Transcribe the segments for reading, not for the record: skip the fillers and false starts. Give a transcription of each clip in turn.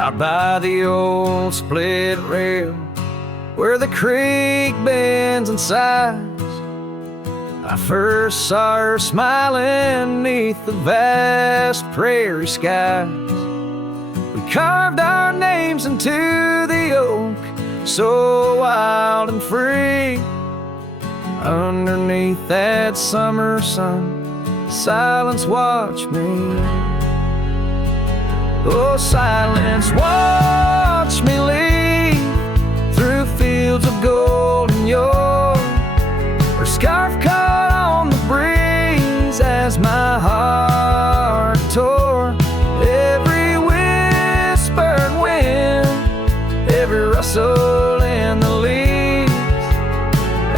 out by the old split rail, where the creek bends and sighs. I first saw her smiling neath the vast prairie skies. We carved our names into the oak, so wild and free. Underneath that summer sun, silence watched me. Oh, silence watched me leave through fields of gold and yore. Her scarf caught on the breeze as my heart tore. Every whispered wind, every rustle in the leaves,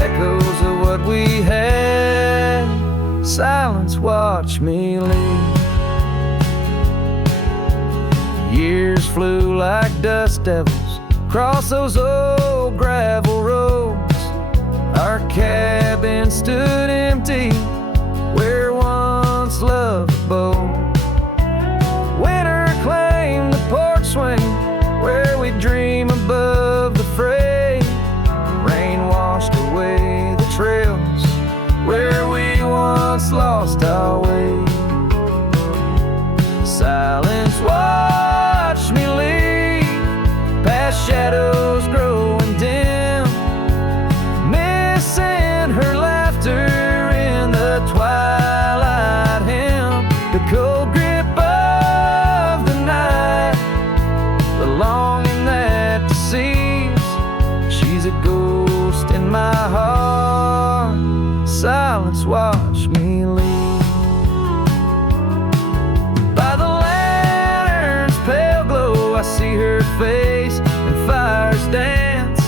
echoes of what we had. Silence watched me leave. Years flew like dust devils across those old gravel roads. Our cabin stood empty where once loved abode. Winter claimed the porch swing where we dream above the fray. Rain washed away the trails where we once lost our way. Silence watched me leave past shadows growing dim, missing her laughter in the twilight hymn. The cold grip of the night, the longing that deceives. She's a ghost in my heart. Silence watched me leave. By the lantern's pale glow, I see her face and fires dance.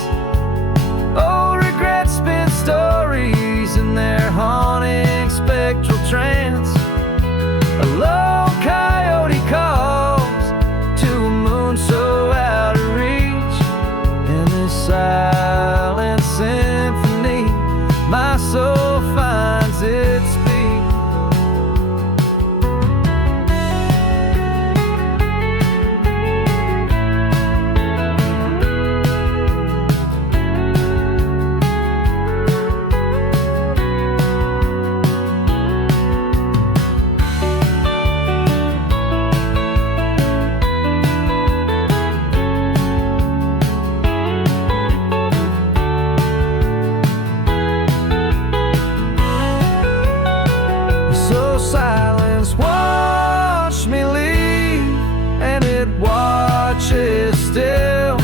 Old regrets spin stories in their haunting spectral trance. A low coyote calls to a moon so out of reach. In this silent symphony, my soul finds its speech. So silence watched me leave, and it watches still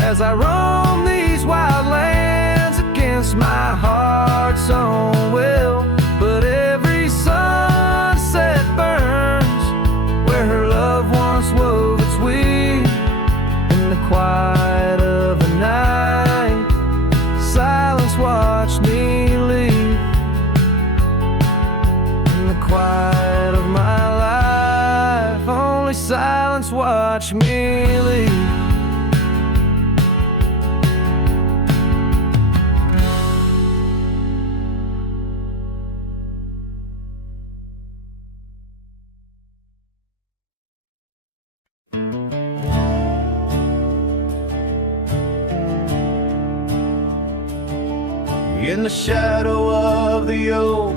as I roam these wild lands against my heart's own will. But every sunset burns where her love once wove its weave. In the quiet of the night, silence watched me leave. Quiet of my life, only silence watch me leave. In the shadow of the oak,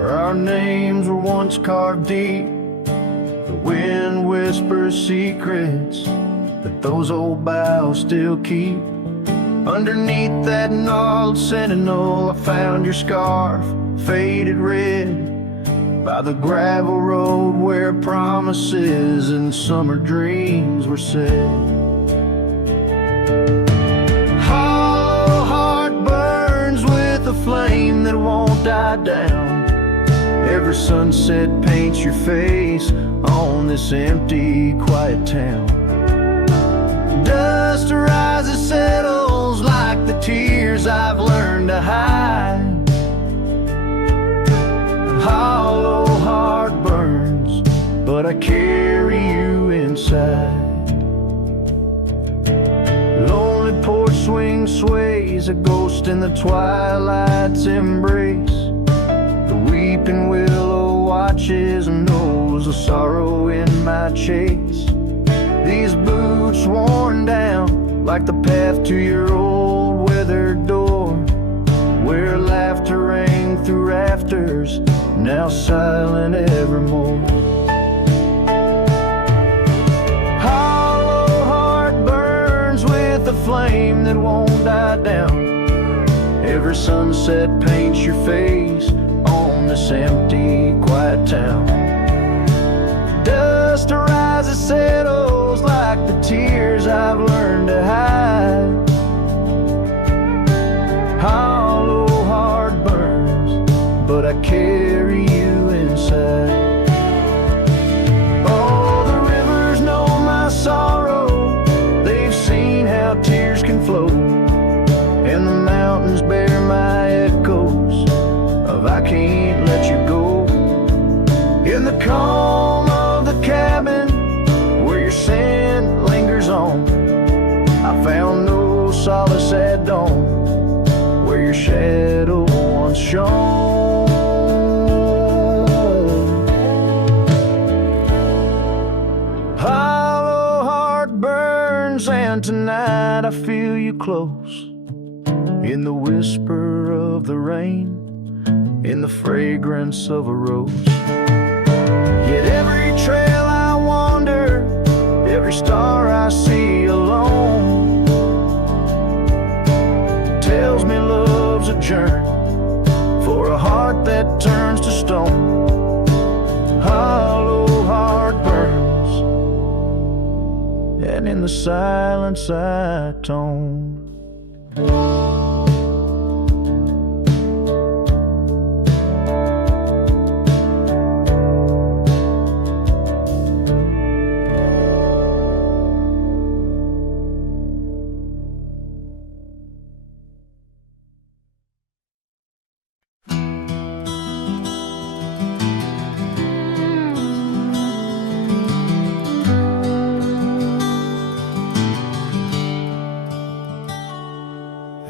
our names were once carved deep. The wind whispers secrets that those old boughs still keep. Underneath that gnarled sentinel, I found your scarf, faded red, by the gravel road where promises and summer dreams were said. Hollow heart burns with a flame that won't die down. Every sunset paints your face on this empty, quiet town. Dust rises, settles like the tears I've learned to hide. Hollow heart burns, but I carry you inside. Lonely porch swing sways, a ghost in the twilight's embrace. Weeping willow watches and knows the sorrow in my chase. These boots worn down like the path to your old weathered door, where laughter rang through rafters, now silent evermore. Hollow heart burns with a flame that won't die down. Every sunset paints your face on this empty, quiet town. Dust arises, settles like the tears I've learned to hide. Hollow heart burns, but I carry you inside. Oh, the rivers know my sorrow, they've seen how tears can flow, and the mountains bear my echoes of I can't let you go. In the calm of the cabin where your scent lingers on, I found no solace at dawn, where your shadow once shone. Hollow heart burns, and tonight I feel you close, in the whisper of the rain, in the fragrance of a rose. Yet every trail I wander, every star I see alone, tells me love's a journey for a heart that turns to stone. Hollow heart burns, and in the silence I tone.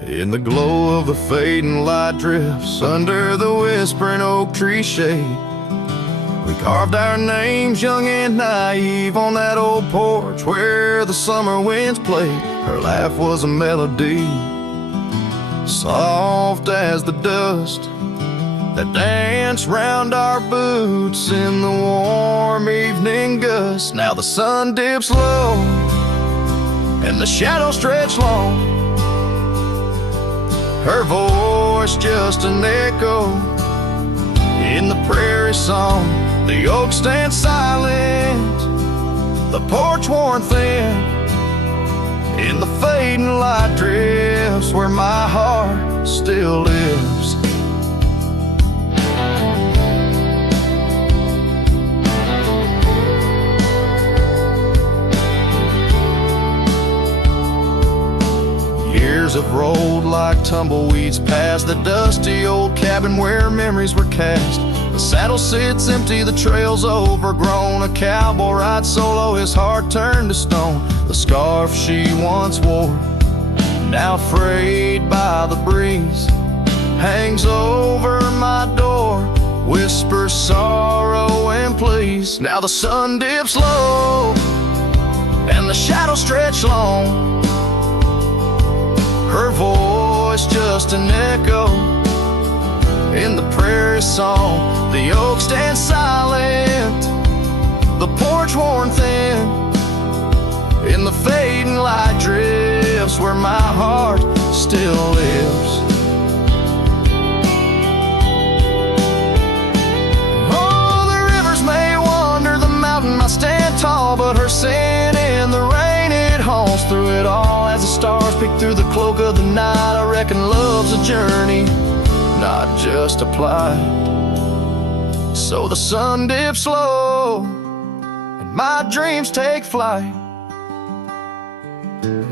In the glow of the fading light drifts, under the whispering oak tree shade, we carved our names young and naive on that old porch where the summer winds played. Her laugh was a melody, soft as the dust that danced round our boots in the warm evening gust. Now the sun dips low and the shadows stretch long, her voice just an echo in the prairie song. The oak stands silent, the porch worn thin, in the fading light drifts where my heart still lives. Years have rolled like tumbleweeds past the dusty old cabin where memories were cast. The saddle sits empty, the trail's overgrown. A cowboy rides solo, his heart turned to stone. The scarf she once wore, now frayed by the breeze, hangs over my door, whispers sorrow and pleas. Now the sun dips low and the shadows stretch long, her voice just an echo in the prairie song. The oak stands silent, the porch worn thin, in the fading light drifts where my heart still lives. Oh, the rivers may wander, the mountain might stand tall, but her sin in the rain, it haunts through it all. As the stars peek through the cloak of the night, I reckon love's a journey, not just a plight. So the sun dips low and my dreams take flight,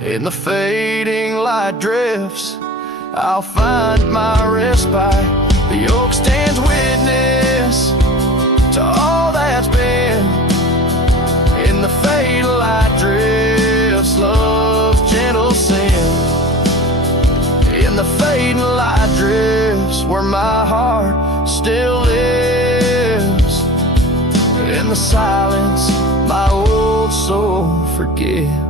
in the fading light drifts I'll find my respite. The oak stands witness to all that's been, in the fading light drifts love's gentle sin, in the fading light drifts where my heart still lives, in the silence my old soul forgives.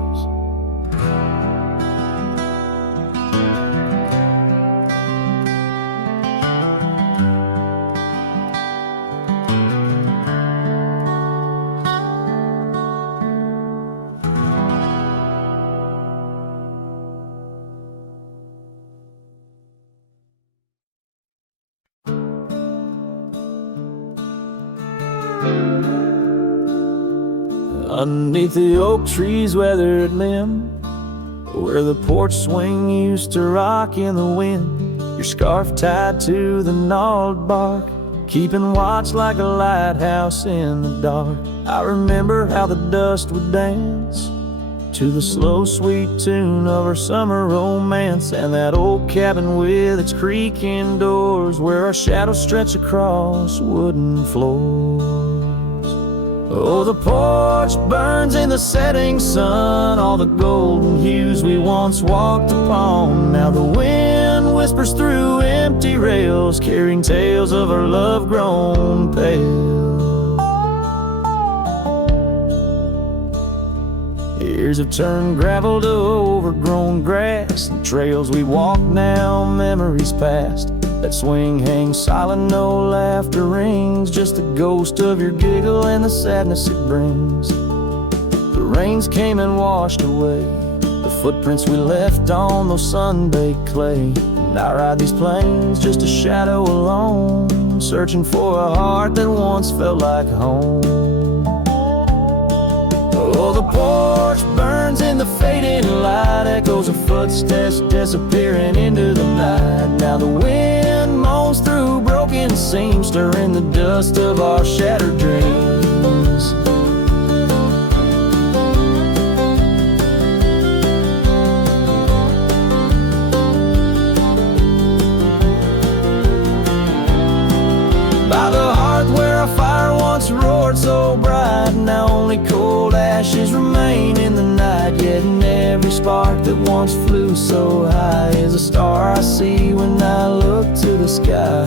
Underneath the oak tree's weathered limb, where the porch swing used to rock in the wind, your scarf tied to the gnarled bark, keeping watch like a lighthouse in the dark. I remember how the dust would dance to the slow sweet tune of our summer romance, and that old cabin with its creaking doors, where our shadows stretch across wooden floors. Oh, the porch burns in the setting sun, all the golden hues we once walked upon. Now the wind whispers through empty rails, carrying tales of our love grown pale. Years have turned gravel to overgrown grass, and trails we walk now, memories past. That swing hangs silent, no laughter rings, just the ghost of your giggle and the sadness it brings. The rains came and washed away the footprints we left on those sun-baked clay. And I ride these plains just a shadow alone, searching for a heart that once felt like home. Oh, the porch burns in the fading light, echoes of footsteps disappearing into the night. Now the wind moans through broken seams, stirring the dust of our shattered dreams. By the hearth where a fire once roared so bright, now only cold ashes remain in the night. Yet in every spark that once flew so high is a star I see when I look to the sky.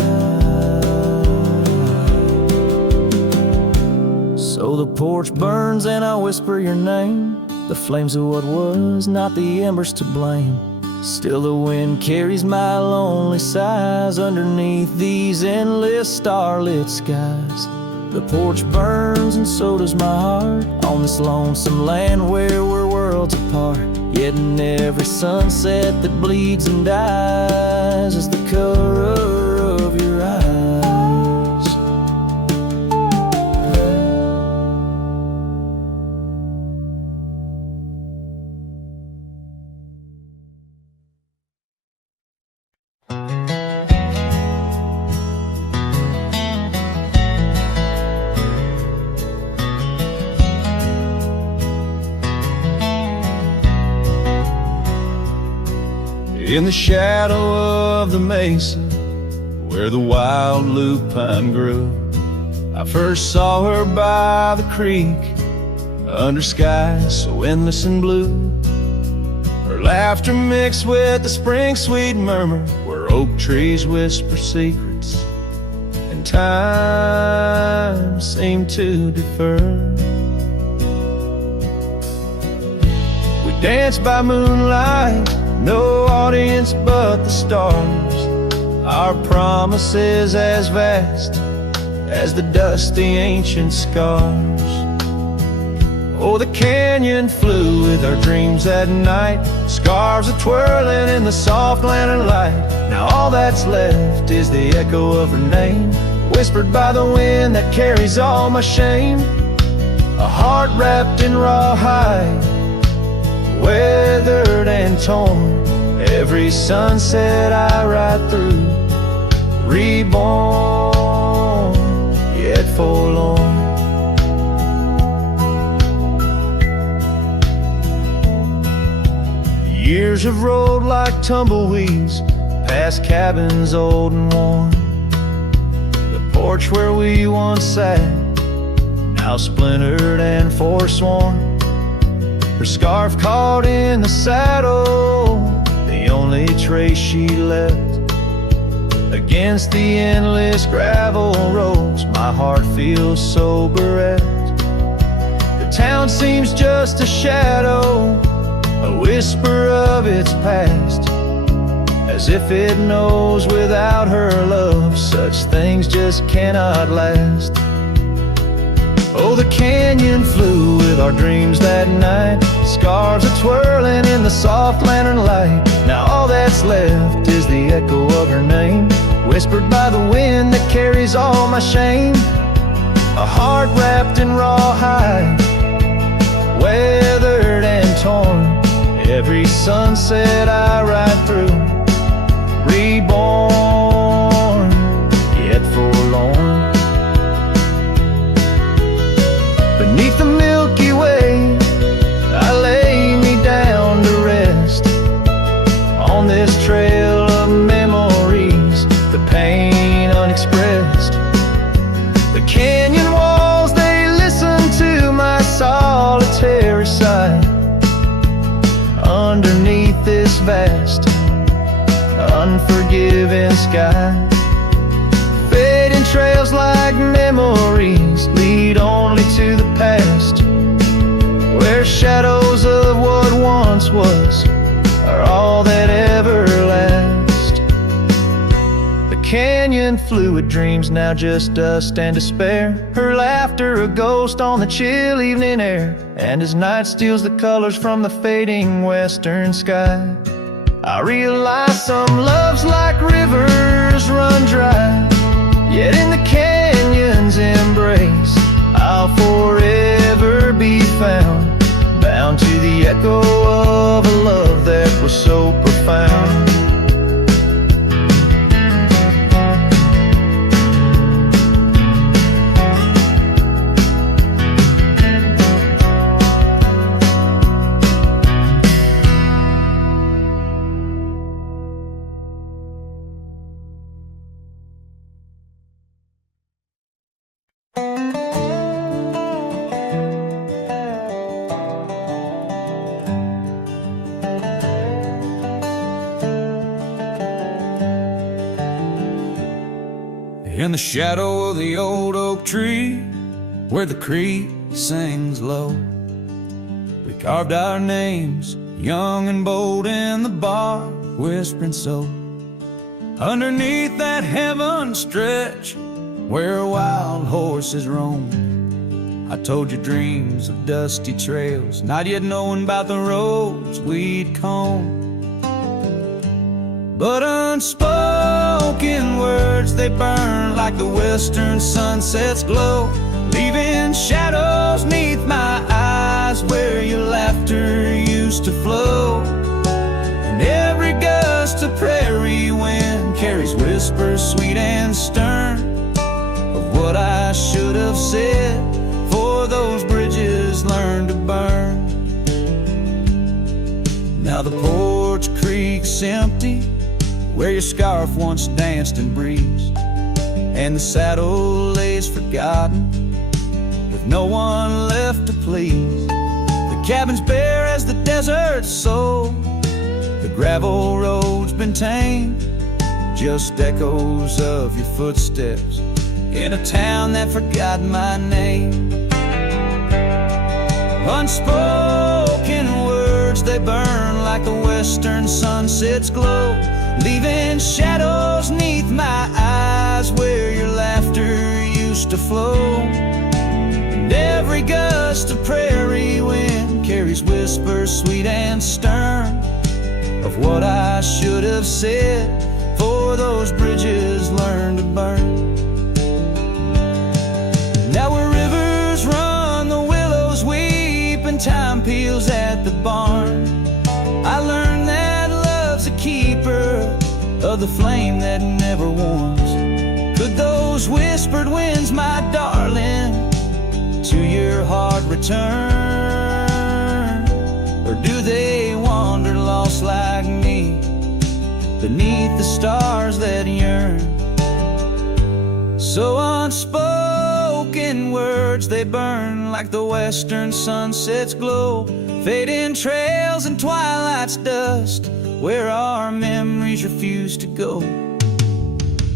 So the porch burns and I whisper your name, the flames of what was, not the embers to blame. Still the wind carries my lonely sighs underneath these endless starlit skies. The porch burns and so does my heart, on this lonesome land where we're worlds apart. Yet in every sunset that bleeds and dies is the color of your eyes. In the shadow of the mesa, where the wild lupine grew, I first saw her by the creek, under skies so endless and blue. Her laughter mixed with the spring's sweet murmur, where oak trees whisper secrets, and time seemed to defer. We danced by moonlight, no audience but the stars, our promises as vast as the dusty ancient scars. Oh, the canyon flew with our dreams that night, scarves are twirling in the soft lantern light. Now all that's left is the echo of her name, whispered by the wind that carries all my shame. A heart wrapped in rawhide, weathered and torn, every sunset I ride through, reborn, yet forlorn. Years have rolled like tumbleweeds, past cabins old and worn. The porch where we once sat, now splintered and forsworn. Her scarf caught in the saddle, the only trace she left. Against the endless gravel roads, my heart feels so bereft. The The town seems just a shadow, a whisper of its past, as if it knows without her love such things just cannot last. Oh, the canyon flew with our dreams that night, scarves are twirling in the soft lantern light. Now all that's left is the echo of her name, whispered by the wind that carries all my shame. A heart wrapped in rawhide, weathered and torn, every sunset I ride through, reborn, yet forlorn. Beneath the Milky Way, I lay me down to rest on this trail of memories, the pain unexpressed. The canyon walls, they listen to my solitary sigh. Underneath this vast, unforgiving sky, fading trails like memories lead only to the past, where shadows of what once was are all that ever last. The canyon flew with dreams, now just dust and despair, her laughter a ghost on the chill evening air, and as night steals the colors from the fading western sky, I realize some loves like rivers run dry, yet in the canyon's embrace I'll forever be found, bound to the echo of a love that was so profound. In the shadow of the old oak tree, where the creek sings low, we carved our names, young and bold, in the bark, whispering so. Underneath that heaven stretch, where wild horses roam, I told you dreams of dusty trails, not yet knowing about the roads we'd comb. But unspoken words, they burn like the western sunset's glow, leaving shadows neath my eyes where your laughter used to flow. And every gust of prairie wind carries whispers sweet and stern of what I should have said, for those bridges learned to burn. Now the porch creak's empty, where your scarf once danced in breeze, and the saddle lays forgotten, with no one left to please. The cabin's bare as the desert's soul, the gravel road's been tamed, just echoes of your footsteps in a town that forgot my name. Unspoken words, they burn like the western sunset's glow, leaving shadows neath my eyes where your laughter used to flow. And every gust of prairie wind carries whispers sweet and stern of what I should have said, for those bridges learned to burn. Now where rivers run, the willows weep, and time peels at the barn, I learned that love's a keeper of the flame that never warms. Could those whispered winds, my darling, to your heart return? Or do they wander lost like me beneath the stars that yearn? So unspoken words, they burn like the western sunset's glow, fading trails and twilight's dust, where our memories refuse to go.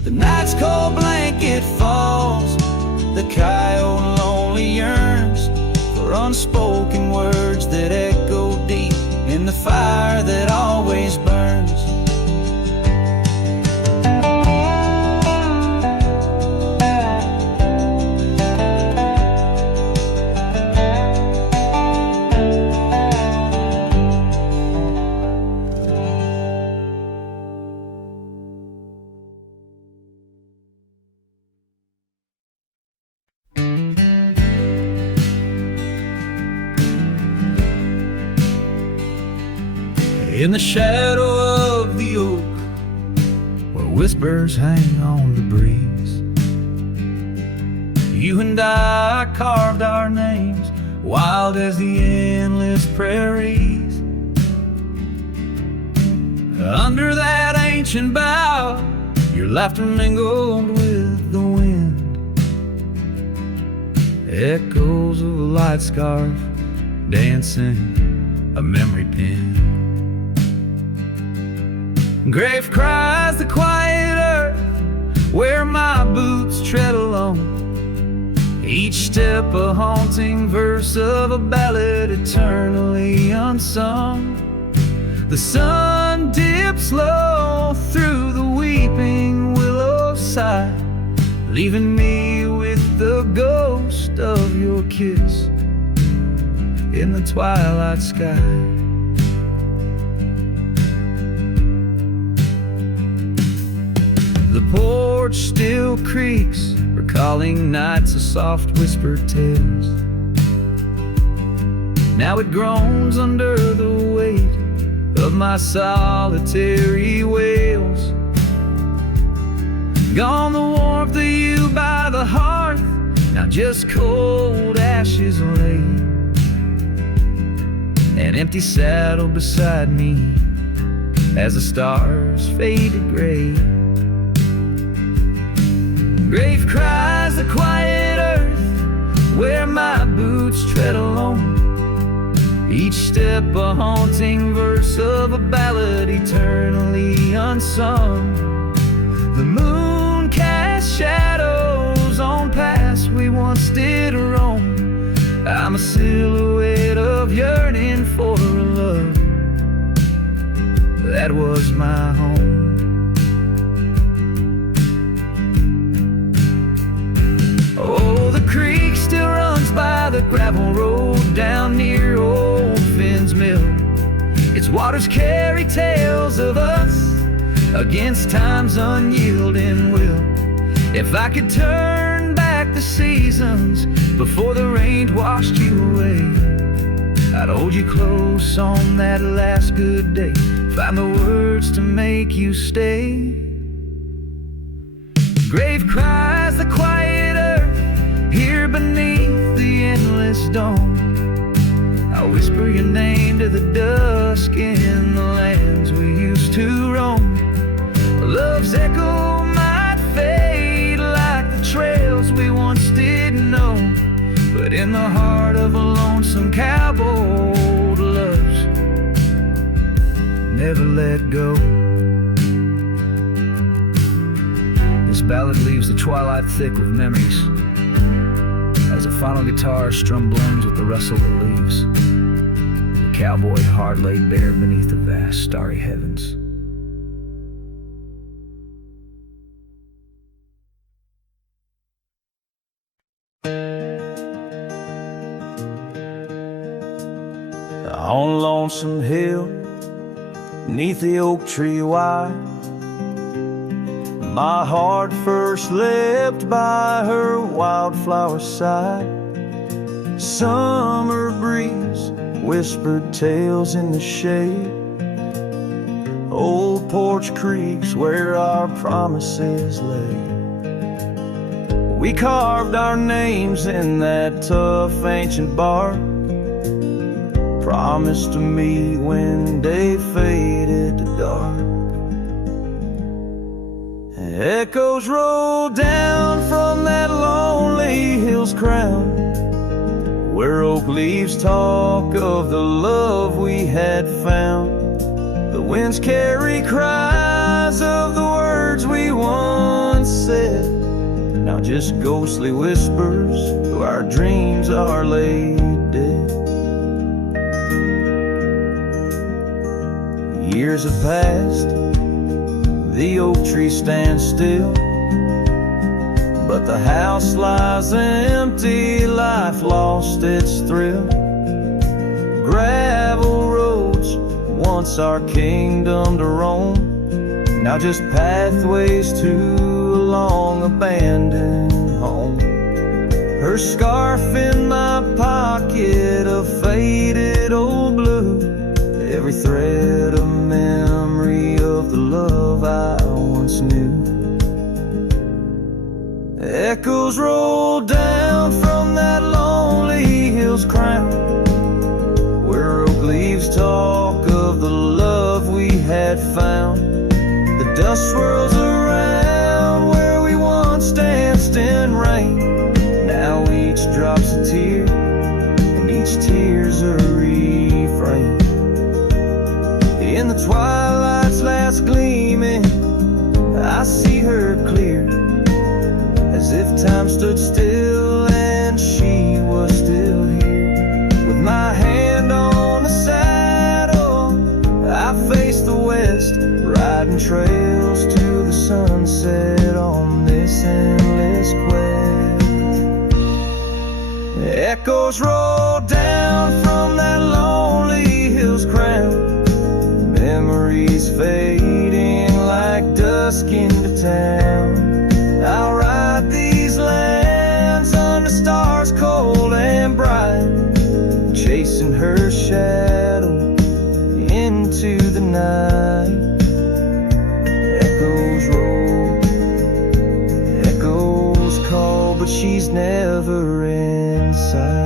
The night's cold blanket falls, the coyote lonely yearns for unspoken fire that always burns. In the shadow of the oak, where whispers hang on the breeze, you and I carved our names, wild as the endless prairies. Under that ancient bough, your laughter mingled with the wind. Echoes of a light scarf dancing a memory pin. Grave cries the quiet earth where my boots tread alone. Each step a haunting verse of a ballad eternally unsung. The sun dips low through the weeping willow side, leaving me with the ghost of your kiss in the twilight sky. The porch still creaks, recalling nights of soft whispered tales. Now it groans under the weight of my solitary wails. Gone the warmth of you by the hearth, now just cold ashes lay. An empty saddle beside me as the stars faded gray. Grave cries the quiet earth where my boots tread alone. Each step a haunting verse of a ballad eternally unsung. The moon casts shadows on paths we once did roam. I'm a silhouette of yearning for a love that was my home. Oh, the creek still runs by the gravel road down near old Finn's Mill. Its waters carry tales of us against time's unyielding will. If I could turn back the seasons before the rain washed you away, I'd hold you close on that last good day, find the words to make you stay. Grave cries the quiet earth here beneath the endless dawn. I whisper your name to the dusk in the lands we used to roam. Love's echo might fade like the trails we once did know, but in the heart of a lonesome cowboy, old loves never let go. This ballad leaves the twilight thick with memories as a final guitar strum blends with the rustle of the leaves. The cowboy heart laid bare beneath the vast starry heavens. On Lonesome Hill, neath the oak tree wide, my heart first leapt by her wildflower side. Summer breeze whispered tales in the shade. Old porch creeks where our promises lay. We carved our names in that tough ancient bark, promised to meet when day faded to dark. Echoes roll down from that lonely hill's crown, where oak leaves talk of the love we had found. The winds carry cries of the words we once said, now just ghostly whispers though our dreams are laid dead. Years have passed, the oak tree stands still, but the house lies empty, life lost its thrill. Gravel roads, once our kingdom to roam, now just pathways to a long abandoned home. Her scarf in my pocket, a faded old blue, every thread a memory of the love I once knew. Echoes roll down from that lonely hill's crown, where oak leaves talk of the love we had found. The dust swirls around where we once danced in rain. Now each drop's a tear, and each tear's a refrain. In the twilight's last gleaming, I see her clear, as if time stood still and she was still here. With my hand on the saddle, I face the west, riding trails to the sunset on this endless quest. Echoes roll down from that lonely hill's crown, memories fading like dusk into town. I'll ride these lands under stars cold and bright, chasing her shadow into the night. Echoes roll, echoes call, but she's never in sight.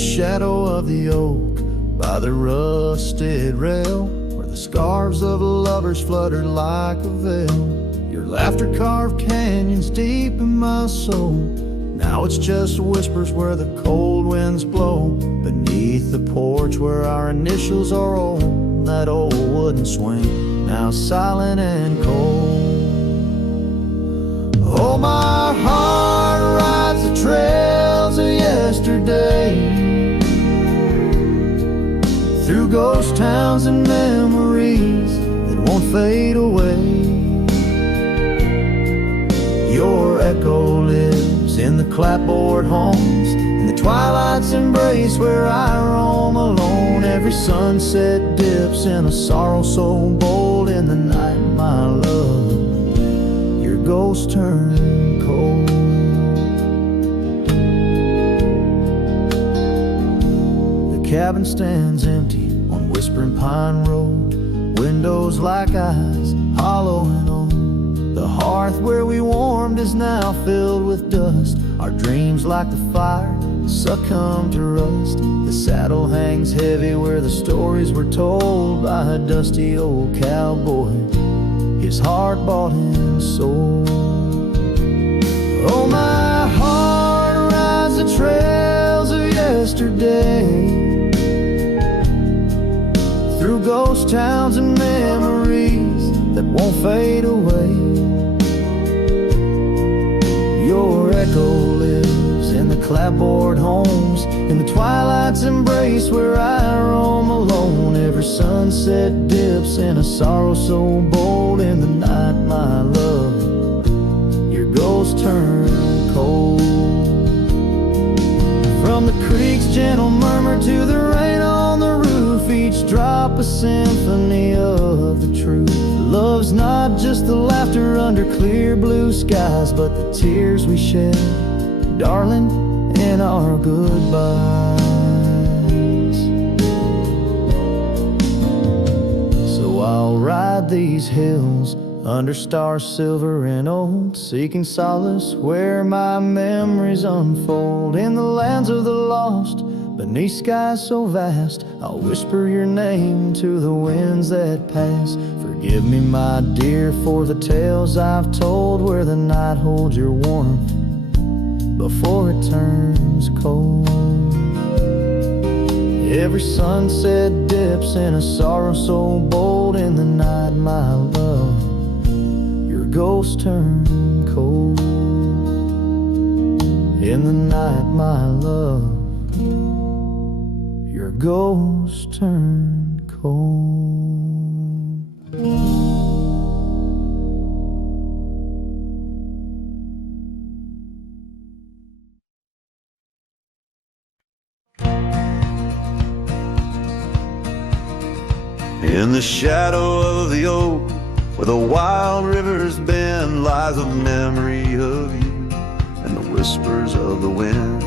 Shadow of the oak by the rusted rail, where the scarves of lovers fluttered like a veil. Your laughter carved canyons deep in my soul. Now it's just whispers where the cold winds blow. Beneath the porch where our initials are old, that old wooden swing, now silent and cold. Oh, my heart rides the trails of yesterday, through ghost towns and memories that won't fade away. Your echo lives in the clapboard homes, in the twilight's embrace where I roam alone. Every sunset dips in a sorrow so bold. In the night, my love, your ghost turned cold. The cabin stands empty on Whispering Pine Road, windows like eyes, hollow and old. The hearth where we warmed is now filled with dust. Our dreams like the fire succumb to rust. The saddle hangs heavy where the stories were told by a dusty old cowboy, his heart bought and sold. Oh, my heart rides the trails of yesterday, through ghost towns and memories that won't fade away. Your echo lives in the clapboard homes, in the twilight's embrace where I roam alone. Every sunset dips in a sorrow so bold. In the night, my love, your ghost turned cold. From the creek's gentle murmur to the rain on the roof, each drop a symphony of the truth. Love's not just the laughter under clear blue skies, but the tears we shed, darling, in our goodbyes. So I'll ride these hills under stars silver and old, seeking solace where my memories unfold. In the lands of the lost, beneath skies so vast, I'll whisper your name to the winds that pass. Forgive me, my dear, for the tales I've told, where the night holds your warmth before it turns cold. Every sunset dips in a sorrow so bold. In the night, my love, your ghost turned cold. In the night, my love, your ghost turned cold. In the shadow of the oak, where the wild rivers bend, lies a memory of you and the whispers of the wind.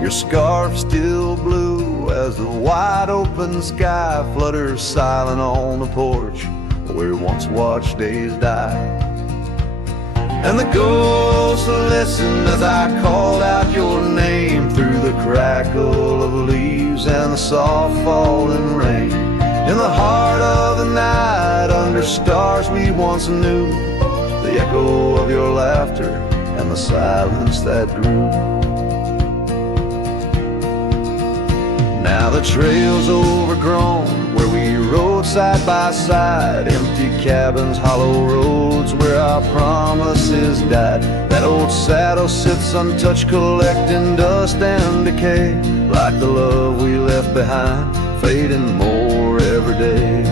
Your scarf still blue as the wide open sky flutters silent on the porch where once watched days die. And the ghosts listened as I called out your name through the crackle of leaves and the soft falling rain. In the heart of the night, under stars we once knew, the echo of your laughter and the silence that grew. Now the trail's overgrown, where we rode side by side, empty cabins, hollow roads, where our promises died. That old saddle sits untouched, collecting dust and decay, like the love we left behind, fading more every day.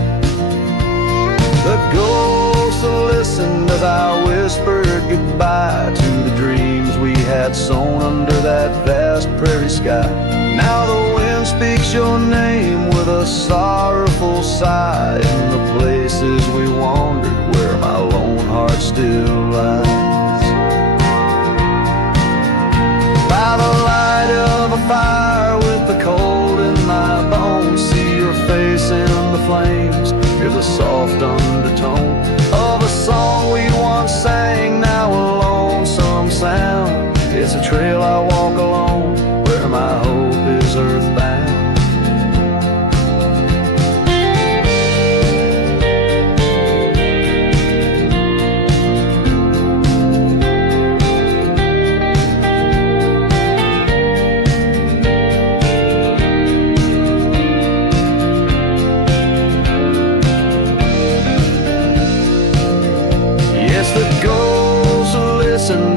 The ghosts listened as I whispered goodbye to the dreams we had sown under that vast prairie sky. Now the wind speaks your name with a sorrowful sigh in the places we wandered, where my lone heart still lies. By the light of a fire with the cold in my bones, see your face in the flames, hear the soft undertone of a song we once sang, now a lonesome sound. It's a trail I walk alone, where my hope is earthbound.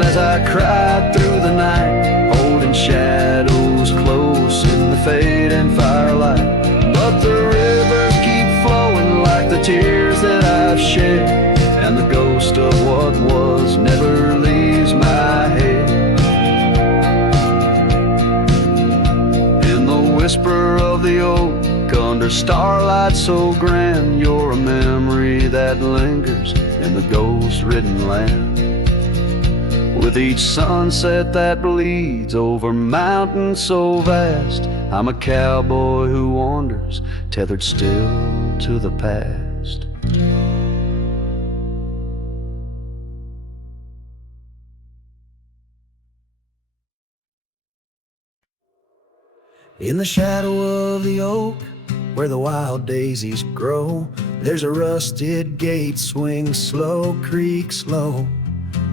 As I cried through the night, holding shadows close in the fading firelight. But the rivers keep flowing like the tears that I've shed, and the ghost of what was never leaves my head. In the whisper of the oak, under starlight so grand, you're a memory that lingers in the ghost-ridden land. With each sunset that bleeds over mountains so vast, I'm a cowboy who wanders, tethered still to the past. In the shadow of the oak, where the wild daisies grow, there's a rusted gate, swings slow, creaks low.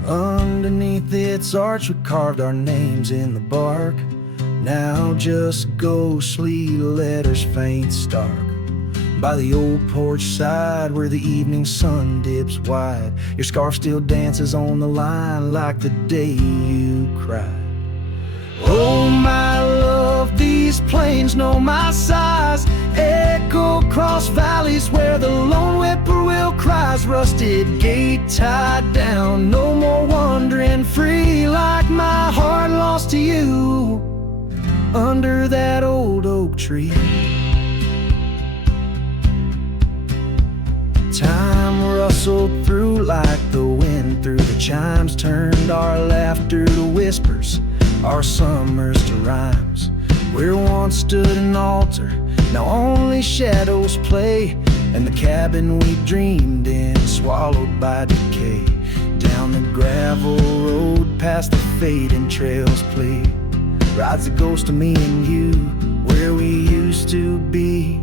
Underneath its arch we carved our names in the bark, now just ghostly letters faint stark. By the old porch side where the evening sun dips wide, your scarf still dances on the line like the day you cried. Oh my love, these plains know my sighs, echo across valleys where the lone whippoorwill cries. Rusted gate tied down, no more wandering free, like my heart lost to you under that old oak tree. Time rustled through like the wind through the chimes, turned our laughter to whispers, our summers to rhymes. Where once stood an altar, now only shadows play, and the cabin we dreamed in swallowed by decay. Down the gravel road past the fading trails plead, rides the ghost of me and you where we used to be.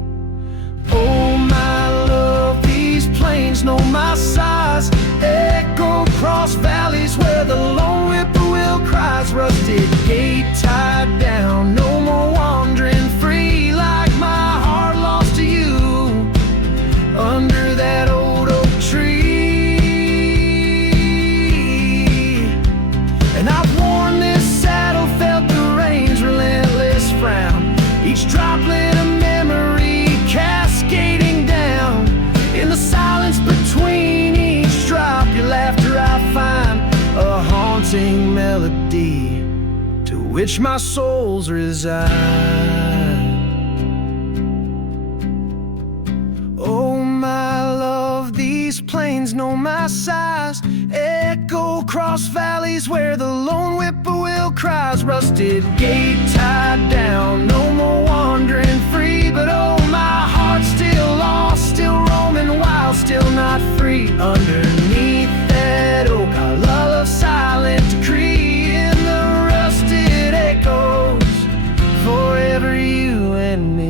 Oh my love, these plains know my size, echo across valleys where the lone whippoorwill cries. Rusted gate tied down, no more wandering free, like my heart lost to you under that old oak tree. And I've worn this saddle, felt the rain's relentless frown, each droplet a memory cascading down. In the silence between each drop, your laughter I find a haunting melody to which my soul's resigned. Oh my love, these plains know my size, echo across valleys where the lone whippoorwill cries. Rusted gate tied down, no more wandering free, but oh my heart's still lost, still roaming wild, still not free. Underneath that oak, our love silent decree, in the rusted echoes, forever you and me.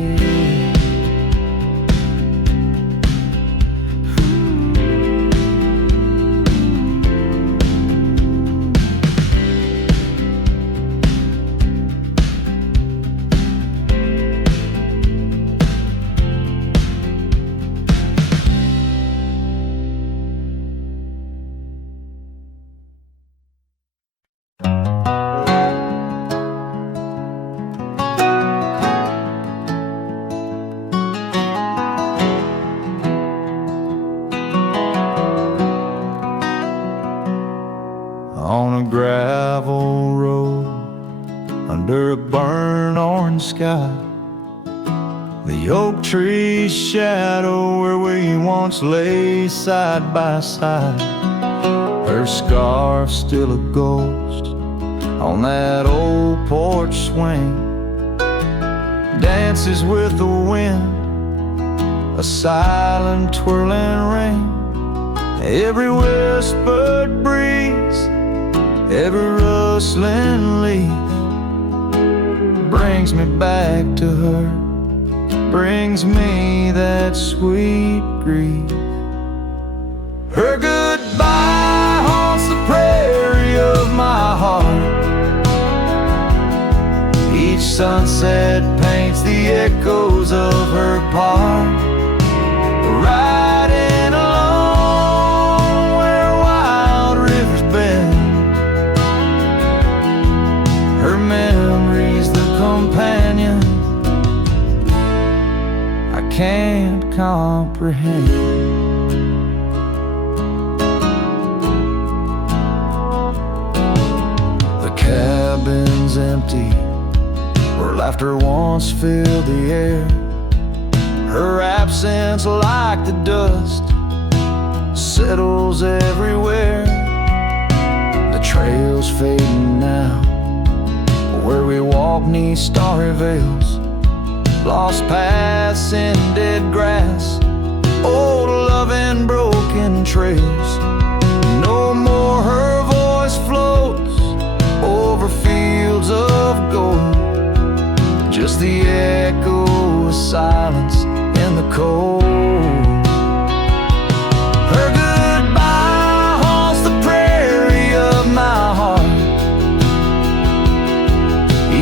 On a gravel road under a burnt orange sky, the oak tree's shadow where we once lay side by side. Her scarf still a ghost on that old porch swing, dances with the wind, a silent twirling ring. Every whispered breeze, every rustling leaf brings me back to her, brings me that sweet grief. Her goodbye haunts the prairie of my heart. Each sunset paints the echoes of her part, riding along where wild rivers bend. Her memory's the companion I can't comprehend. The cabin's empty where laughter once filled the air. Her absence, like the dust, settles everywhere. The trail's fading now, where we walk 'neath starry veils, lost paths in dead grass, old love and broken trails. No more her voice floats over fields of gold, just the echo of silence in the cold. Her goodbye haunts the prairie of my heart.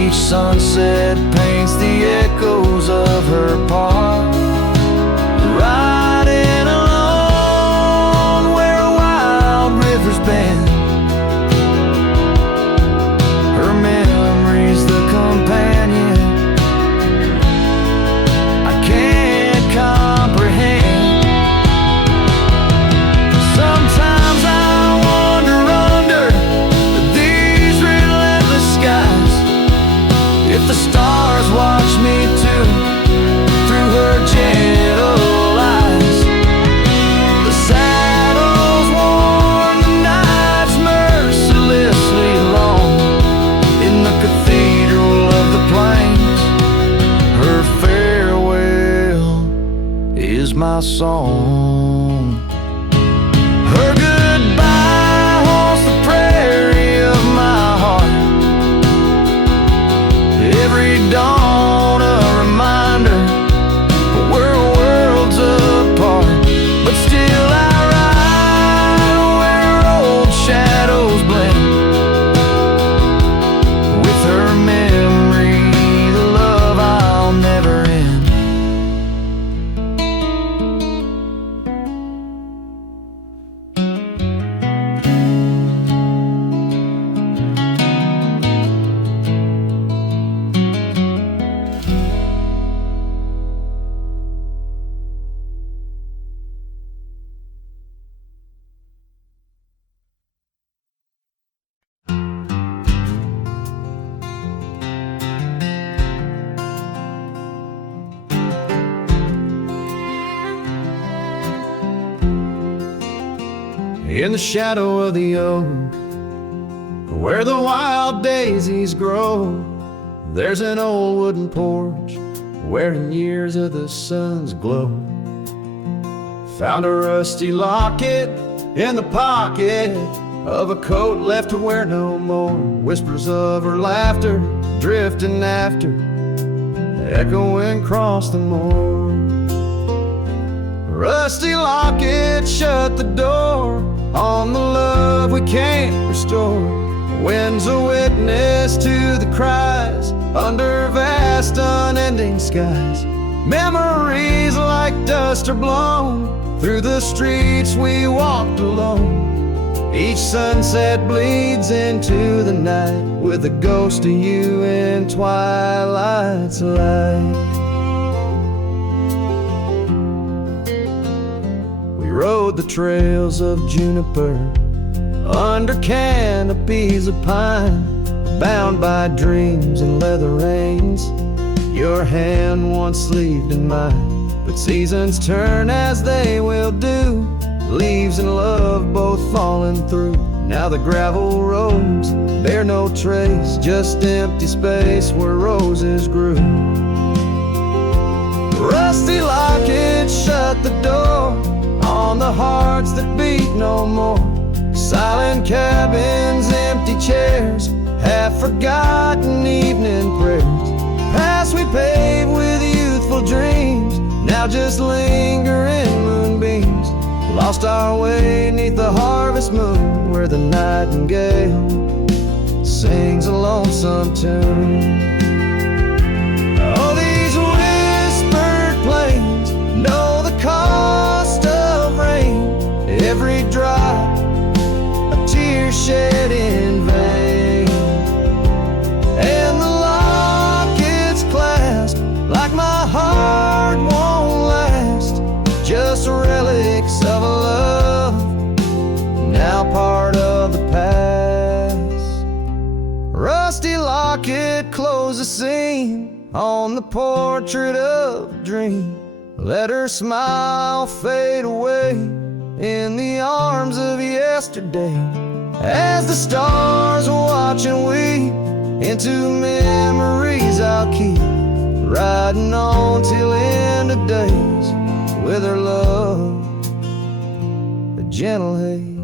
Each sunset paints the echoes of her part, riding along where wild rivers bend. Her memory's the companion I can't comprehend. Sometimes I wander under these relentless skies, if the stars watch me too, through her gentle eyes. The saddle's worn, the night's mercilessly long, in the cathedral of the plains, her farewell is my song. Her goodbye haunts the prairie of my heart. dawn, a reminder we're worlds apart, but still I ride where old shadows blend with her memory, the love I'll never end. In the shadow of the oak, where the wild daisies grow, there's an old wooden porch wearing years of the sun's glow. Found a rusty locket in the pocket of a coat left to wear no more. Whispers of her laughter drifting after, echoing across the moor. Rusty locket shut the door on the love we can't restore. Wind's a witness to the cries under vast unending skies. Memories like dust are blown through the streets we walked alone. Each sunset bleeds into the night with a ghost of you in twilight's light. We rode the trails of juniper under canopies of pine, bound by dreams and leather reins. Your hand once sleeved in mine, but seasons turn as they will do. Leaves and love both falling through. Now the gravel roads bear no trace, just empty space where roses grew. Rusty locket shut the door on the hearts that beat no more. Silent cabins, empty chairs, half-forgotten evening prayers. Past we paved with youthful dreams, now just linger in moonbeams. Lost our way 'neath the harvest moon, where the nightingale sings a lonesome tune. Oh, these whispered plains know the cost of rain. Every drop a tear shed in vain, and the locket's clasped like my heart won't last. Just relics of a love now part of the past. Rusty locket close the seam on the portrait of a dream. Let her smile fade away in the arms of yesterday, as the stars watch and weep into memories I'll keep, riding on till end of days with her love, a gentle haze.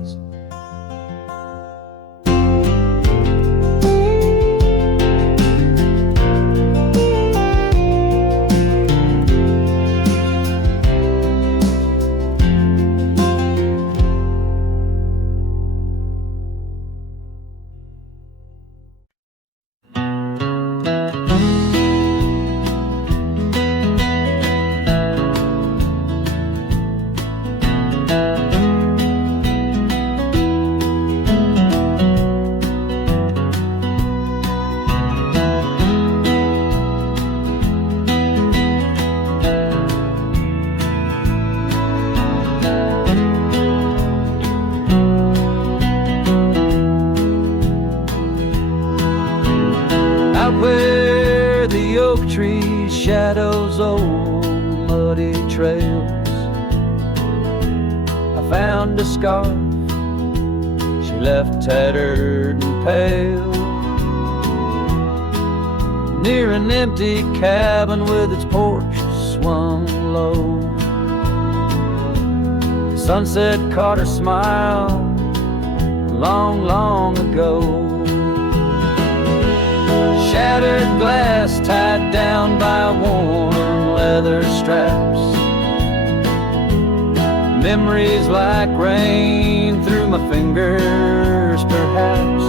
Where the oak trees shadows old muddy trails, I found a scarf she left tattered and pale, near an empty cabin with its porch swung low. The sunset caught her smile long, long ago. Shattered glass tied down by worn leather straps. Memories like rain through my fingers, perhaps.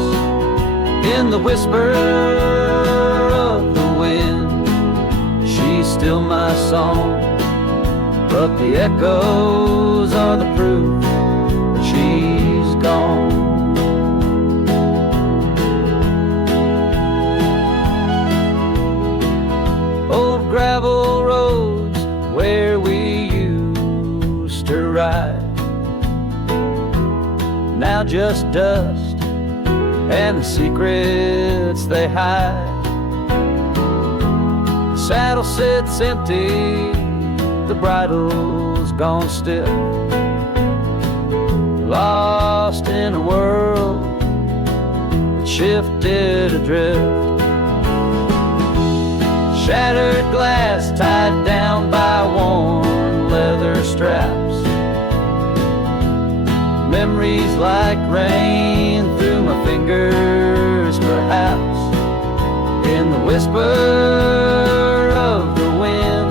In the whisper of the wind, she's still my song, but the echoes are the proof that she's gone. Old gravel roads where we used to ride, now just dust and the secrets they hide. The saddle sits empty, the bridle's gone still, lost in a world that shifted adrift. Shattered glass tied down by worn leather straps. Memories like rain through my fingers, perhaps. In the whisper of the wind,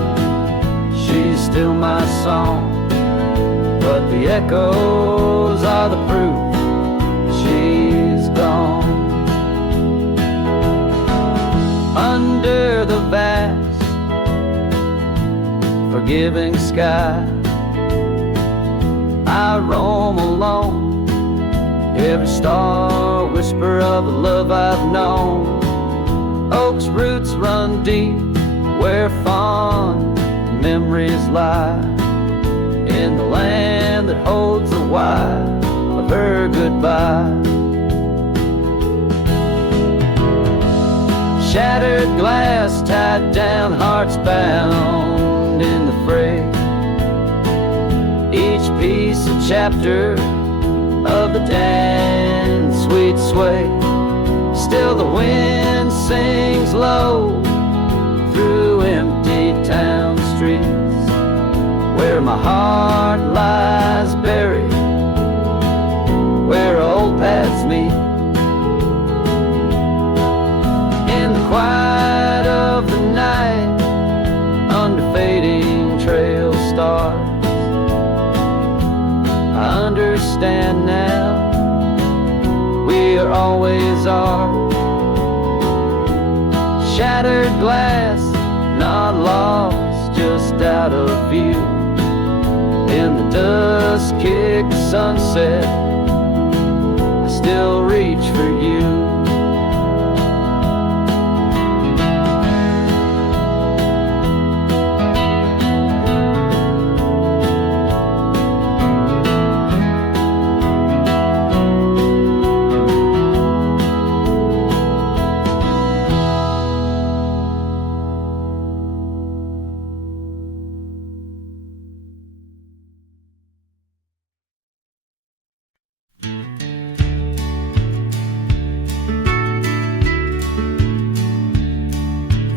she's still my song, but the echoes are the proof she's gone. Under the vast, forgiving sky, I roam alone, every star whisper of the love I've known. Oak's roots run deep where fond memories lie, in the land that holds the why of her goodbye. Shattered glass tied down, hearts bound in the fray. Each piece a chapter of the dance sweet sway. Still the wind sings low through empty town streets, where my heart lies buried, where old paths meet. In the quiet of the night, under fading trail stars, I understand now, we are always are. Shattered glass, not lost, just out of view. In the dusk-kicked sunset, I still reach for you.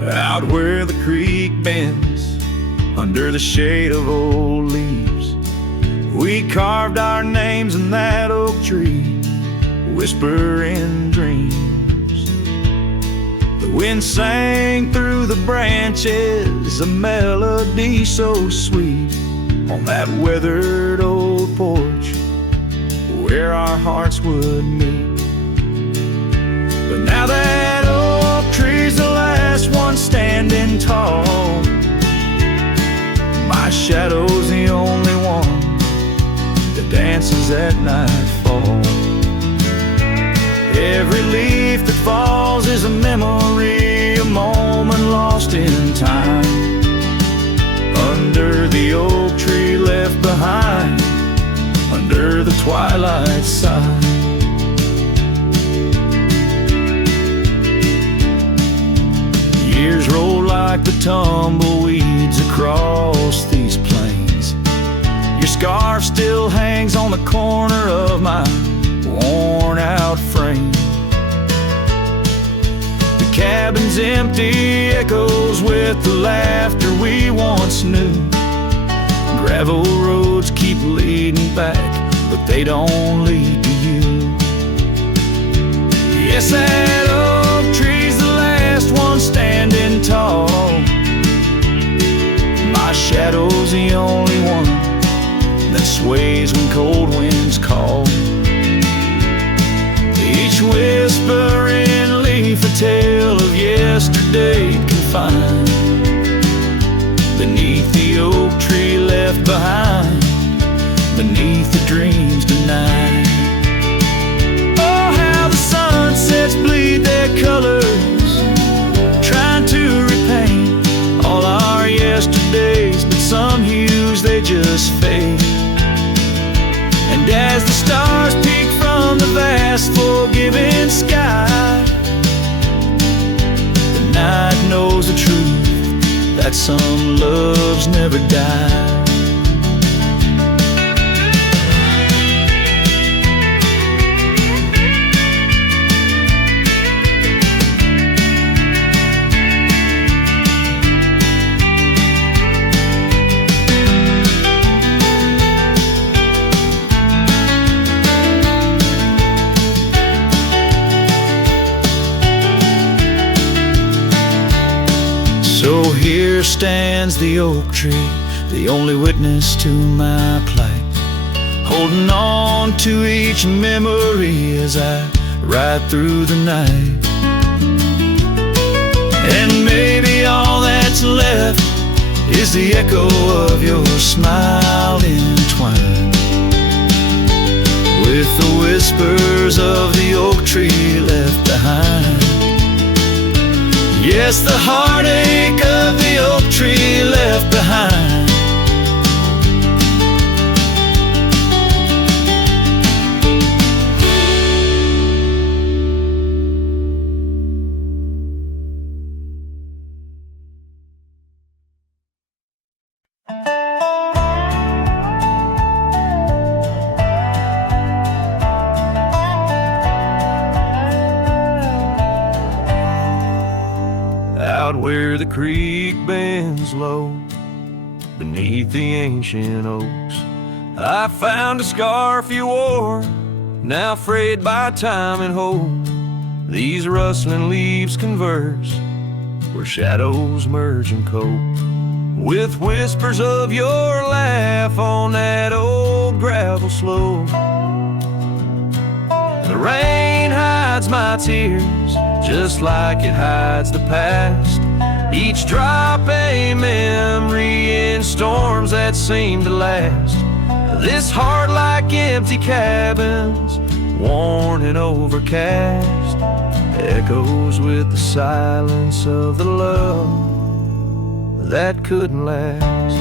Out where the creek bends, under the shade of old leaves, we carved our names in that oak tree, whispering dreams. The wind sang through the branches, a melody so sweet, on that weathered old porch where our hearts would meet. But now that oak tree's the last one standing tall, my shadow's the only one that dances at nightfall. Every leaf that falls is a memory, a moment lost in time, under the oak tree left behind, under the twilight side. Years roll like the tumbleweeds across these plains. Your scarf still hangs on the corner of my worn out frame. The cabin's empty, echoes with the laughter we once knew. Gravel roads keep leading back, but they don't lead to you. Yes, that oak tree's the last sways when cold winds call. Each whispering leaf a tale of yesterday can find beneath the oak tree left behind, beneath the dreams denied. Oh, how the sunsets bleed their colors, trying to repaint all our yesterdays, but some hues they just fade. And as the stars peek from the vast forgiving sky, the night knows the truth, that some loves never die. So here stands the oak tree, the only witness to my plight, holding on to each memory as I ride through the night. And maybe all that's left is the echo of your smile entwined with the whispers of the oak tree left behind. Yes, the heartache of the oak tree left behind. Out where the creek bends low, beneath the ancient oaks, I found a scarf you wore, now frayed by time and hope. These rustling leaves converse, where shadows merge and cope, with whispers of your laugh on that old gravel slope. The rain hides my tears, just like it hides the past. Each drop a memory in storms that seem to last. This heart like empty cabins, worn and overcast, echoes with the silence of the love that couldn't last.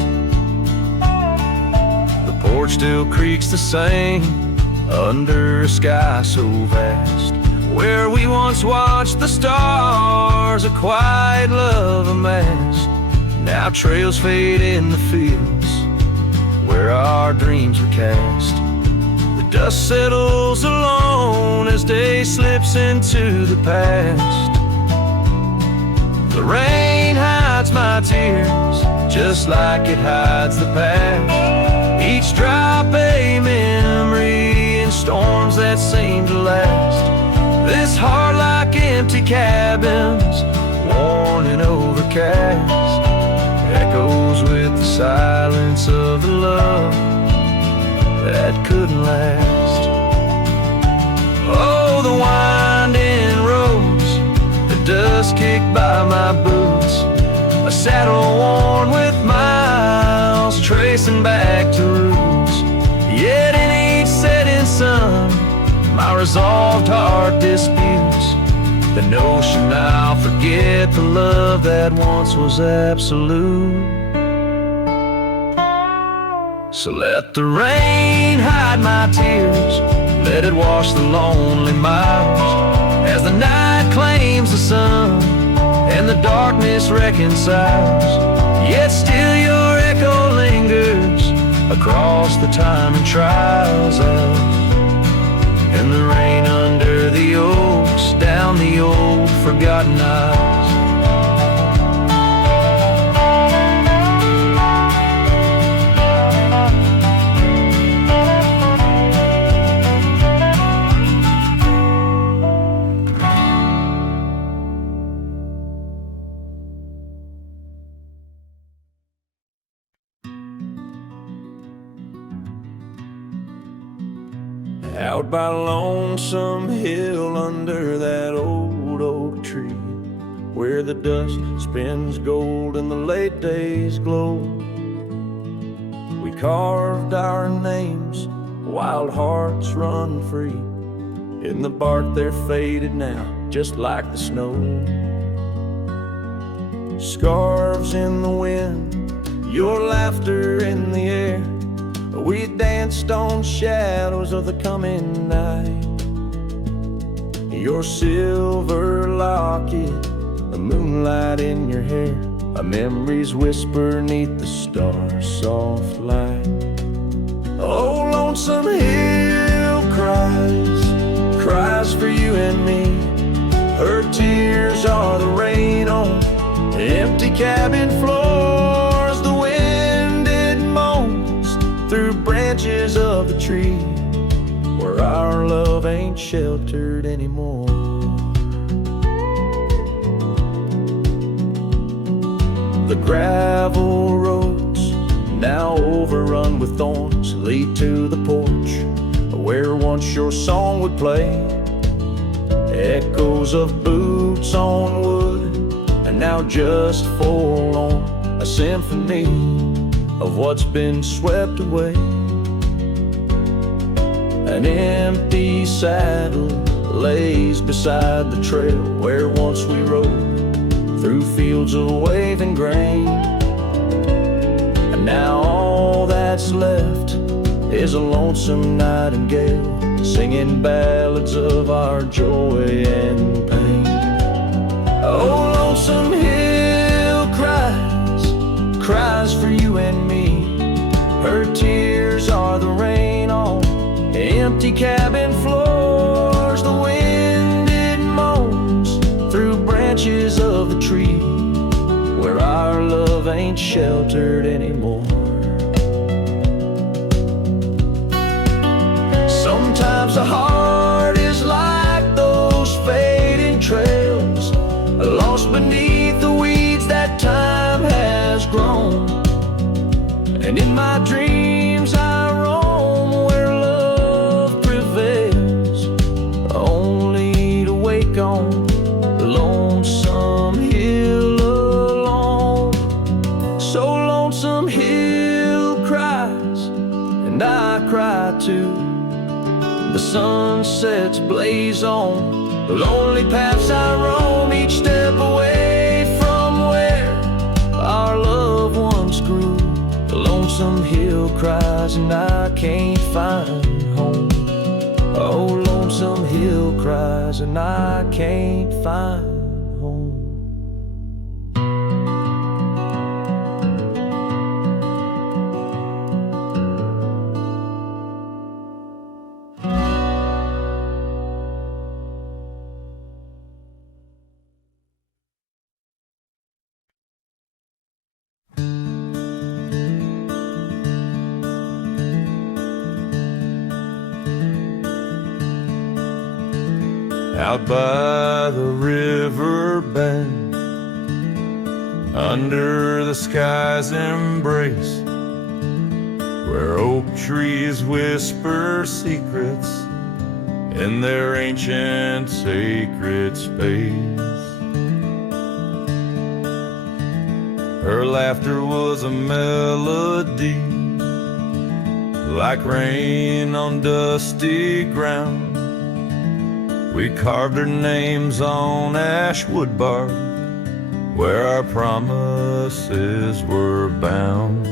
The porch still creaks the same under a sky so vast, where we once watched the stars, a quiet love amassed. Now trails fade in the fields where our dreams were cast. The dust settles alone as day slips into the past. The rain hides my tears, just like it hides the past. Each drop a memory in storms that seem to last. This heart like empty cabins, worn and overcast, echoes with the silence of the love that couldn't last. Oh, the winding roads, the dust kicked by my boots, a saddle worn with miles, tracing back to roots. Yet in each setting sun, my resolved heart disputes the notion I'll forget the love that once was absolute. So let the rain hide my tears, let it wash the lonely miles, as the night claims the sun and the darkness reconciles. Yet still your echo lingers across the time and trials of, and the rain under the oaks, down the old forgotten aisles. Out by Lonesome Hill under that old oak tree, where the dust spins gold and the late days glow, we carved our names, wild hearts run free. In the bark they're faded now, just like the snow. Scarves in the wind, your laughter in the air. We danced on shadows of the coming night. Your silver locket, the moonlight in your hair, a memory's whisper 'neath the stars' soft light. Oh, Lonesome Hill cries for you and me. Her tears are the rain on empty cabin floors. The wind, it moans through branches of the tree, where our love ain't sheltered anymore. The gravel roads, now overrun with thorns, lead to the porch where once your song would play. Echoes of boots on wood, and now just forlorn, a symphony of what's been swept away. An empty saddle lays beside the trail where once we rode through fields of waving grain. And now all that's left is a lonesome nightingale singing ballads of our joy and pain. Oh, Lonesome Hill cries for you and me. Her tears are the rain on empty cabin floors. The wind, it moans through branches of the tree, where our love ain't sheltered anymore. Sometimes the heart is like those fading trails, lost beneath the weeds that time has grown. And in my dreams I roam where love prevails, only to wake on Lonesome Hill alone. So Lonesome Hill cries, and I cry too. The sunsets blaze on the lonely paths I roam, each step away from where our love once grew. The Lonesome Hill cries and I can't find home. Oh, Lonesome Hill cries and I can't find home. Out by the river bend, under the sky's embrace, where oak trees whisper secrets in their ancient sacred space. Her laughter was a melody, like rain on dusty ground. We carved our names on ash wood bark, where our promises were bound.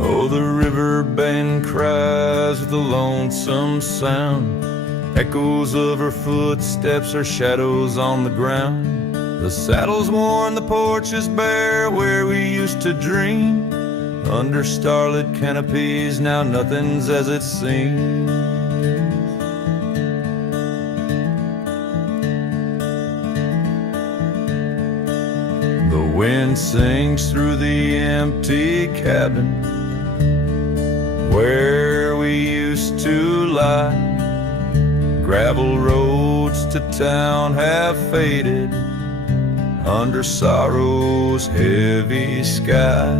Oh, the river bend cries with a lonesome sound, echoes of her footsteps are shadows on the ground. The saddle's worn, the porch is bare, where we used to dream. Under starlit canopies, now nothing's as it seems. The wind sings through the empty cabin where we used to lie. Gravel roads to town have faded under sorrow's heavy sky.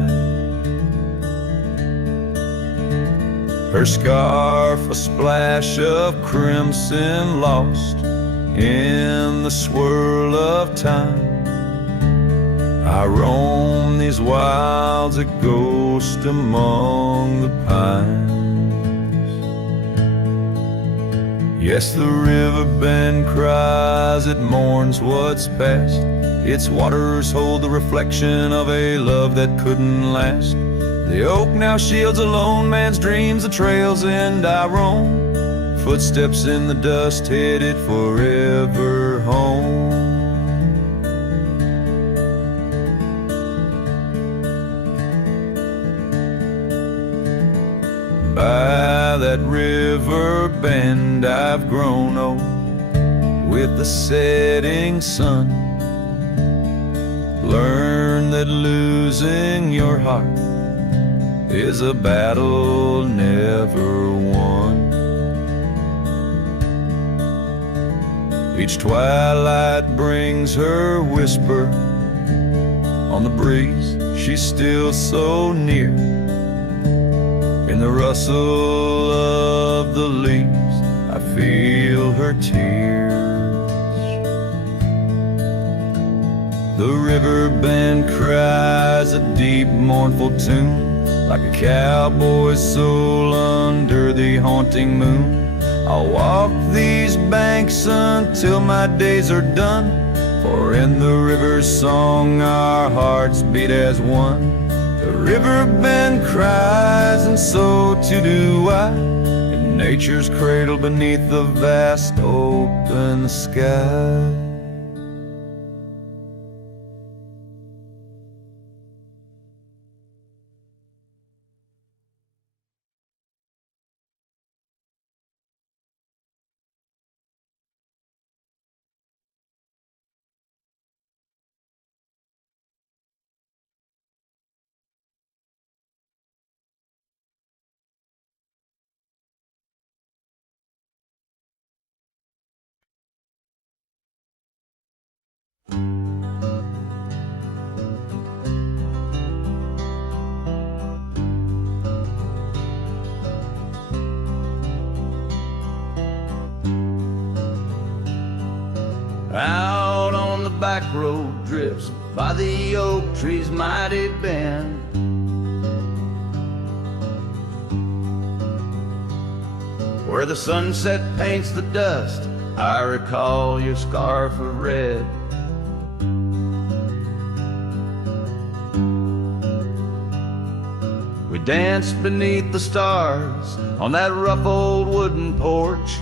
her scarf a splash of crimson lost in the swirl of time. I roam these wilds, a ghost among the pines. Yes, the river bend cries, it mourns what's past. Its waters hold the reflection of a love that couldn't last. The oak now shields a lone man's dreams, the trail's end I roam. Footsteps in the dust, headed forever home. By that river bend I've grown old with the setting sun. Learn that losing your heart is a battle never won. Each twilight brings her whisper on the breeze. She's still so near. In the rustle of the leaves, I feel her tears. The river bend cries a deep, mournful tune, like a cowboy's soul under the haunting moon. I'll walk these banks until my days are done, for in the river's song our hearts beat as one. The river bend cries, and so too do I, in nature's cradle beneath the vast open sky. Out on the back road drifts by the oak tree's mighty bend. Where the sunset paints the dust, I recall your scarf of red. We danced beneath the stars on that rough old wooden porch.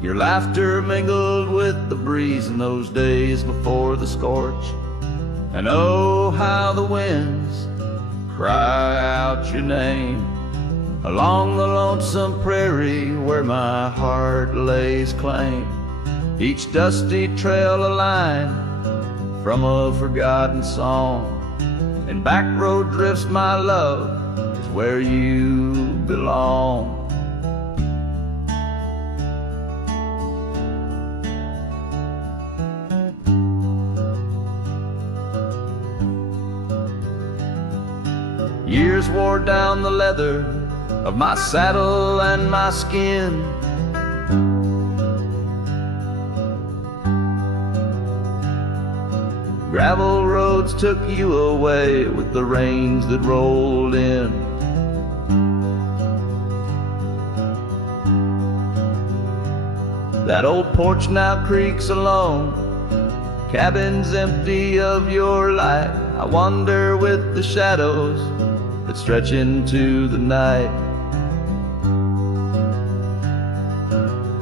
Your laughter mingled with the breeze in those days before the scorch. And oh, how the winds cry out your name along the lonesome prairie where my heart lays claim. Each dusty trail a line from a forgotten song, and back road drifts, my love, is where you belong. Years wore down the leather of my saddle and my skin. Gravel roads took you away with the rains that rolled in. That old porch now creaks alone, cabins empty of your light. I wander with the shadows that stretch into the night.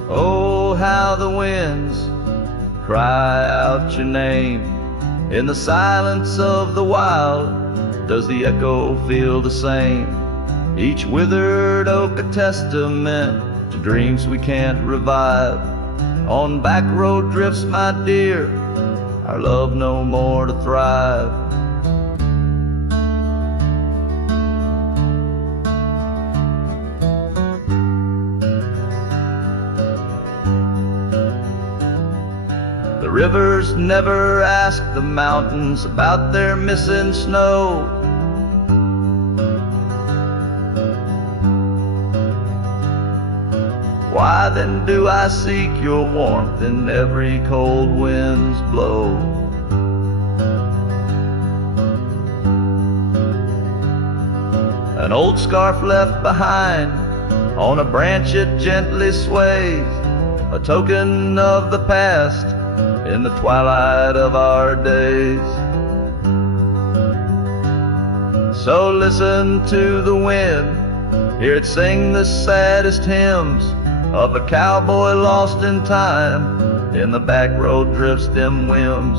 Oh, how the winds cry out your name. In the silence of the wild, does the echo feel the same? Each withered oak a testament to dreams we can't revive. On back road drifts, my dear, our love no more to thrive. The rivers never ask the mountains about their missing snow. why then do I seek your warmth in every cold wind's blow? An old scarf left behind on a branch it gently sways, a token of the past in the twilight of our days. So listen to the wind, hear it sing the saddest hymns of a cowboy lost in time in the back road drift's dim whims.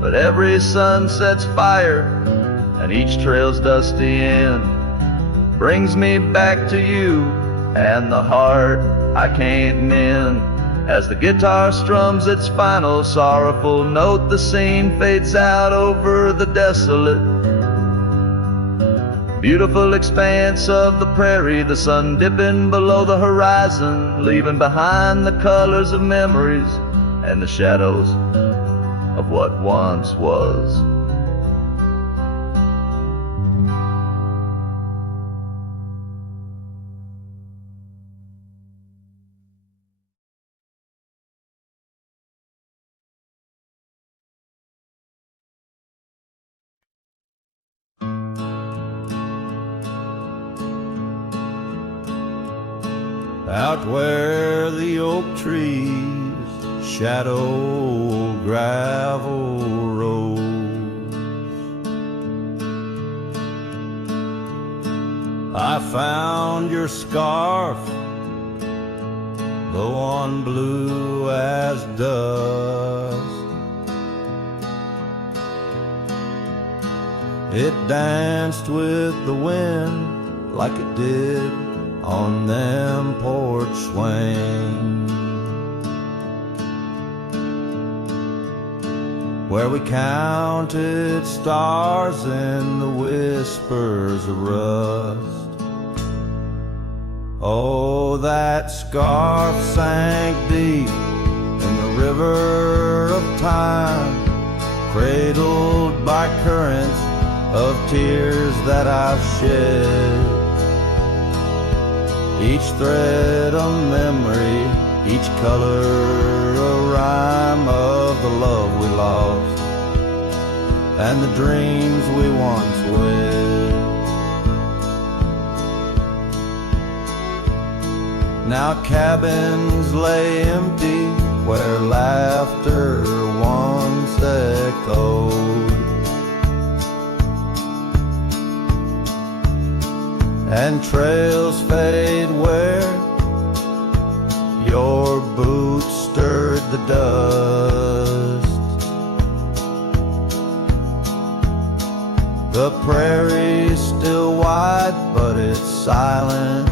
But every sunset's fire and each trail's dusty end brings me back to you and the heart I can't mend. As the guitar strums its final sorrowful note, the scene fades out over the desolate, beautiful expanse of the prairie, the sun dipping below the horizon, leaving behind the colors of memories and the shadows of what once was. Out where the oak trees shadow gravel roads, I found your scarf, the one blue as dust. It danced with the wind like it did on them porch swings, where we counted stars in the whispers of rust. Oh, that scarf sank deep in the river of time, cradled by currents of tears that I've shed. Each thread a memory, each color a rhyme of the love we lost and the dreams we once wed. Now cabins lay empty where laughter once echoed, and trails fade where your boots stirred the dust. The prairie's still wide, but it's silent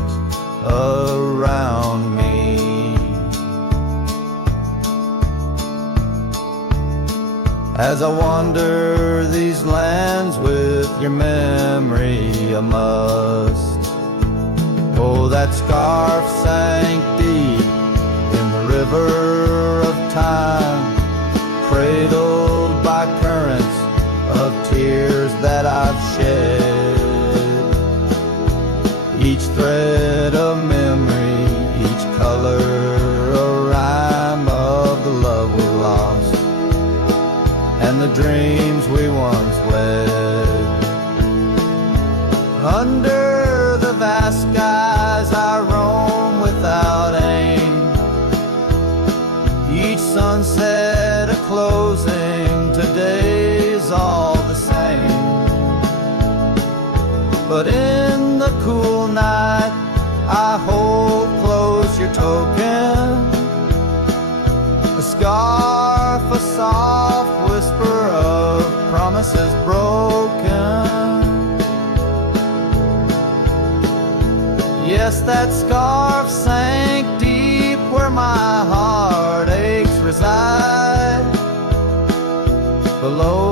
around me. As I wander these lands with your memory, I must. Oh, that scarf sank deep in the river of time, cradled by currents of tears that I've shed. Each thread a memory, each color a rhyme of the love we lost and the dreams we once wed. Under the vast skies I roam without aim, each sunset a closing, today's all the same. But in the cool night I hold close your token, a scarf, a soft whisper of promises broken. Yes, that scarf sank deep where my heartaches reside, below